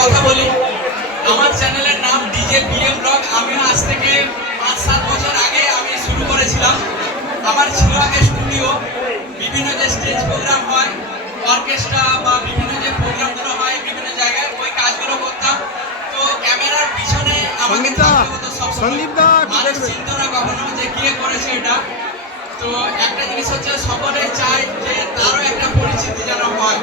কথা বলি। আমার চ্যানেলের নাম ডিজে বিএম ব্লগ। আমি আজ থেকে 5-7 বছর আগে আমি শুরু করেছিলাম। আমার ছিল আগে স্টুডিও, বিভিন্ন যে স্টেজ প্রোগ্রাম হয়, অর্কেস্ট্রা বা বিভিন্ন যে প্রোগ্রামগুলো হয় বিভিন্ন জায়গায়, ওই কাজগুলো করতাম। তো ক্যামেরার পিছনে আমাকে থাকতে হতো সবসময়। মানুষ চিনতো না কখনো যে কে করেছে এটা। তো একটা জিনিস হচ্ছে, সকলে চায় যে তারও একটা পরিচিতি যেন হয়।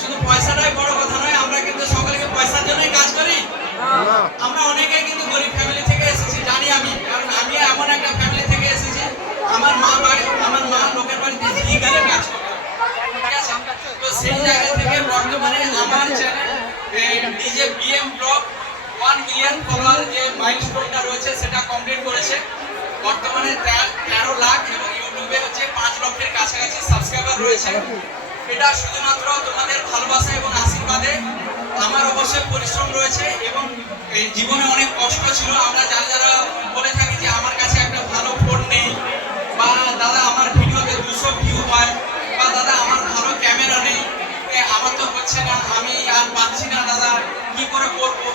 শুধু পয়সাটাই বড় কথা নয়, আমরা কিন্তু সকলকে পয়সার জন্যই কাজ করি। আমরা অনেকেই কিন্তু গরিব ফ্যামিলি থেকে এসেছি, জানি আমি, কারণ আমি এমন একটা ফ্যামিলি থেকে এসেছি। আমার মা লোকের বাড়িতে ঝিঁ গাড়ি কাজ করে, ঠিক আছে? তো সেই জায়গা থেকে বর্তমানে আমার channel DJ BM blog 1 million follower যে মাইলস্টোনটা রয়েছে সেটা কমপ্লিট করেছে। বর্তমানে 13 লাখ এবং ইউটিউবে হচ্ছে 5 লক্ষের কাছাকাছি সাবস্ক্রাইবার রয়েছে। এটা শুধুমাত্র তোমাদের ভালোবাসা এবং আশীর্বাদে। আমার অবশ্যই পরিশ্রম রয়েছে এবং এই জীবনে অনেক কষ্ট ছিল। আমরা যারা বলে থাকি যে আমার কাছে একটা ভালো ফোন নেই, বা দাদা আমার ভিডিওতে 200 ভিউ হয়, বা দাদা আমার ভালো ক্যামেরা নেই, আমার তো হচ্ছে না, আমি আর পাচ্ছি না দাদা, কি করে করবো।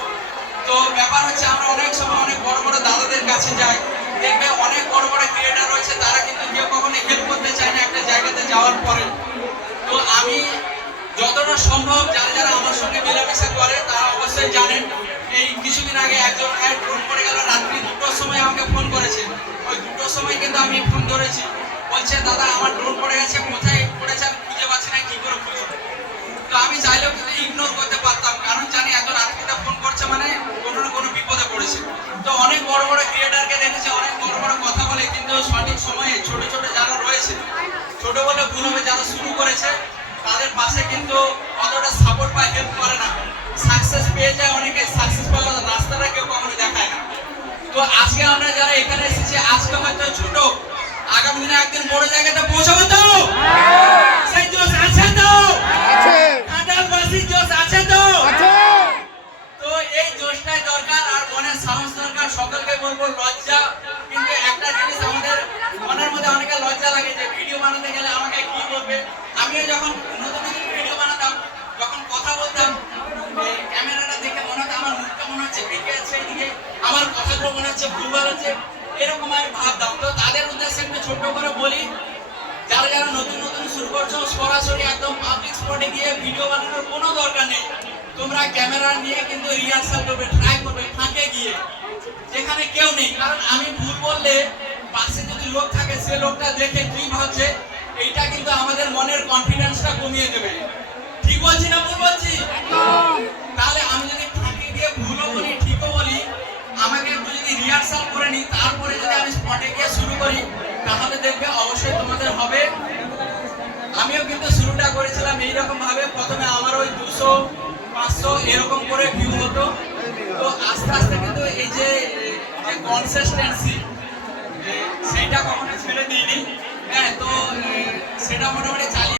তো ব্যাপার হচ্ছে, আমরা অনেক সময় অনেক বড় বড় দাদাদের কাছে যাই, দেখবে অনেক বড় বড় ক্রিয়েটার রয়েছে, তারা কিন্তু কেউ কখনো হেল্প করতে চায় না একটা জায়গাতে যাওয়ার পরে। তো আমি যতটা সম্ভব, যারা আমার সঙ্গে মেলামেশা করে তারা অবশ্যই জানেন। এই কিছুদিন আগে একজন ভাইয়ের ড্রোন পড়ে গেল, রাত্রি 2টোর সময় আমাকে ফোন করেছে। ওই 2টোর সময় কিন্তু আমি ফোন ধরেছি, বলছে দাদা আমার ড্রোন পড়ে গেছে, কোথায় পড়েছে আমি খুঁজে পাচ্ছি না, কি করে খুঁজবো। তো আমি চাইলেও কিন্তু ইগনোর করতে পারতাম, কারণ জানি এত রাত্রিতে ফোন করছে মানে কোনো না কোনো বিপদে পড়েছে। তো অনেক বড় বড় ক্রিয়েটারকে দেখেছি, অনেক বড় বড় কথা বলে, কিন্তু সঠিক সময়ে ছোট ছোট যারা রয়েছে, ছোট বলে ভুল হবে, যারা শুরু করেছে তাদের পাশে কিন্তু অতটা সাপোর্ট বা হেল্প করে না। সাকসেস পেয়ে যায় অনেকে, সাকসেস পাওয়ার রাস্তাটা কেউ কখনো দেখায় না। তো আজকে আমরা যারা এখানে এসেছি, আজকে হয়তো ছোট, আগামী দিনে একদিন বড় জায়গাতে পৌঁছাবো। তো সেই জোশ আছে তো? ঘাটালবাসী জোশ আছে তো? তো এই জোশটাই দরকার, আর মনের সাহস দরকার। সকলকে বলবো, লজ্জা কিন্তু একটা জিনিস, আমাদের মনের মধ্যে অনেকে লজ্জা লাগে যে ভিডিও বানাতে গেলে আমাকে কি বলবে। আমিও যখন নতুন নতুন ভিডিও বানাতাম, যখন কথা বলতাম, ক্যামেরাটা দেখে মনে হতো আমার মুখটা মনে হচ্ছে বেঁকে আছে এদিকে, আমার কথাগুলো মনে হচ্ছে ভুলভাল হচ্ছে, এরকম আমি ভাবতাম। তো তাদের উদ্দেশ্যে একটু ছোট্ট করে বলি, যারা নতুন নতুন শুরু করছো, সরাসরি একদম পাবলিক স্পটে গিয়ে ভিডিও বানানোর কোনো দরকার নেই। তোমরা ক্যামেরা নিয়ে কিন্তু রিহার্সাল করবে, ট্রাই করবে ফাঁকে গিয়ে, যেখানে কেউ নেই। কারণ আমি ভুল বললে পাশে যদি লোক থাকে, সে লোকটা দেখে তুই ভাবছে, এইটা কিন্তু আমাদের মনের কনফিডেন্সটা কমিয়ে দেবে। ঠিক বলছি না ভুল বলছি? তাহলে আমি যদি ফাঁকে গিয়ে ভুলও বলি ঠিকও বলি, আমাকে একটু যদি রিহার্সাল করে নিই, তারপরে যদি আমি স্পটে গিয়ে শুরু করি, তাহলে দেখবে অবশ্যই তোমাদের হবে। আমিও কিন্তু শুরুটা করেছিলাম এইরকম ভাবে, প্রথমে আমার ওই 200-500 এরকম করে ভিউ হতো। তো আস্তে আস্তে কিন্তু এই যে কনসিস্টেন্সি, সেইটা কখনো ছেড়ে দিইনি। হ্যাঁ, তো সেটা মোটামুটি চালিয়ে